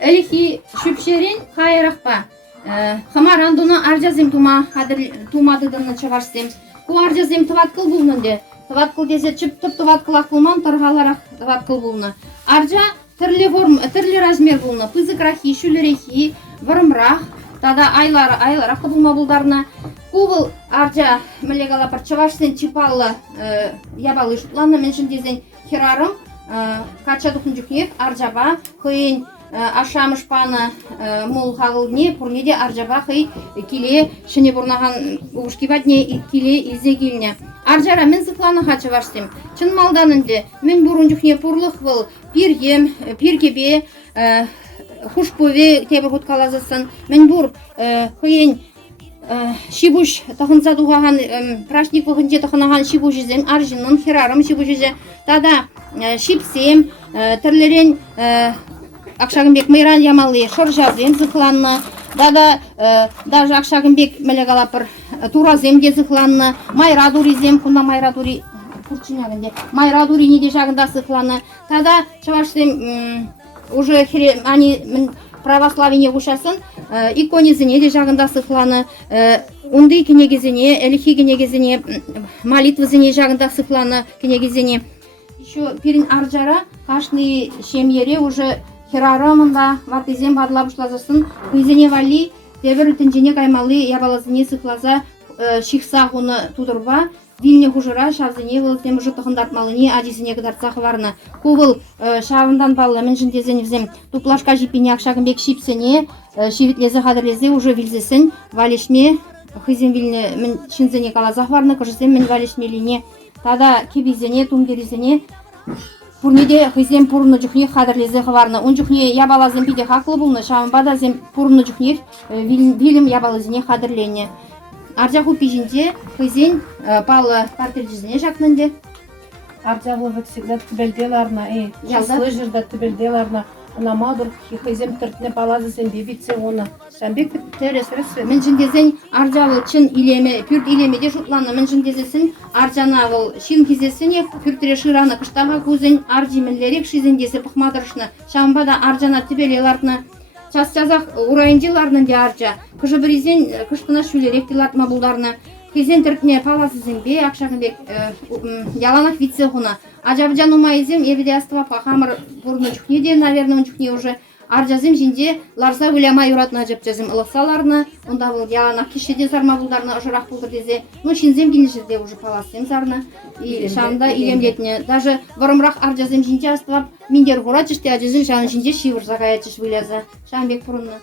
Элихи шүпшерин хайрахпа. Хамарандуны аржазым тума тумадыдыны чыгарсым. Ку аржазым тываткыл булнынде. Тываткыл дезе чыптып тываткылак булман таргаларак тываткыл булны. Аржа түрлі форм, түрлі размер булны. Пызыкрахи, шүлерехи, вырымрах, тада айларак булма булдарына. Кубыл аржа мелегалапар чыгарсын чипаллы ябалы шутланы меншин дезен хирарым кача духунжукнев аржаба хыйын ашамыш паны мул хагылне пурнеде аржаба хый киле шыне бурнаган ушкибадне киле изегилне аржара мен зыкланы хачываштым чын малданынде мен бурунжукне пурлык был пиргем пиргебе хушпове тебір хуткалазасын мен бур хыйын шибуш тахынса дугаган прашник вогынже тахынаган шибушизем аржинын хирарым шибушизе тада шипсем тірлерен Акшагынбек мейран ямалы шоржазем зыкланны дада даже Акшагынбек мелегалапыр туразем де зыкланны майрадуризем кунда майрадури курчинягынде майрадури неде жагында зыкланны тада чавашсем уже они православие ушасын иконизине де жагында сыкланы унды кенегизине элихи кенегизине молитвазине жагында сыкланы кенегизине еще пирин аржара кашны шемьере уже хирарамында ватизем бадлабышлазасын кызине вали дебер тенжене каймалы ябалазине сыклаза шихсахуны тудурба Дилне хужыра шавзине вылтем уже тохындатмалыне адисине кыдарцах варна. Кувыл шавындан баллы меншин дезен взем туплашка жипине Акшагынбек шипсене шивитлезе хадырлезе уже вилзесен валишме хызен вилне мен шинзене калазах варна кыжысем мен валишмелине тада кибизене тунгеризене пурнеде хызен пурны жухне хадырлезе варна он жухне ябалазем пиде хаклы булны шавынбада зем пурны жухне вилим ябалазене хадырлене Аржаху пижинде хызен палы партельжизне жакнынде. Аржахлы всегда тибелделарна, жаслы жерда тибелделарна, она мадур хызен тыртне палазы бебитсе оны. Шамбек терес мен жиндезен аржалы чын илеме, пүрт илемеде шутланы мен жиндезесін аржана был шин кезесіне пүртре шыраны кыштага кузен аржименлерек шизендесі пахмадырышны. Шамбада аржана тибелеларны Час-чазақ урайынжыларының де аржа. Кыжы бірізен кыштына шүлерек дилатма бұлдарына. Кезен түртіне паласызын бе, Акшагынбек яланақ витсе хуна. Ажабыжан умайызем, ебеде астыва пахамыр бұрны жүхне де, наверное, он жүхне уже аржазым жинде ларса өлямай уратына жапчазым ылықсаларына. Онда бұл яланақ кешеде зарма бұлдарына ұжырақ бұлдыр дезе. Ну, шинзем бенешірде уже паласызем зарына. И шамда илемлетіне. Даже варымрақ аржазым жинде астывап, Миндер гурачыште ажызын шаны жинде шивыр загаячыш выляза. Шамбек пұрынны.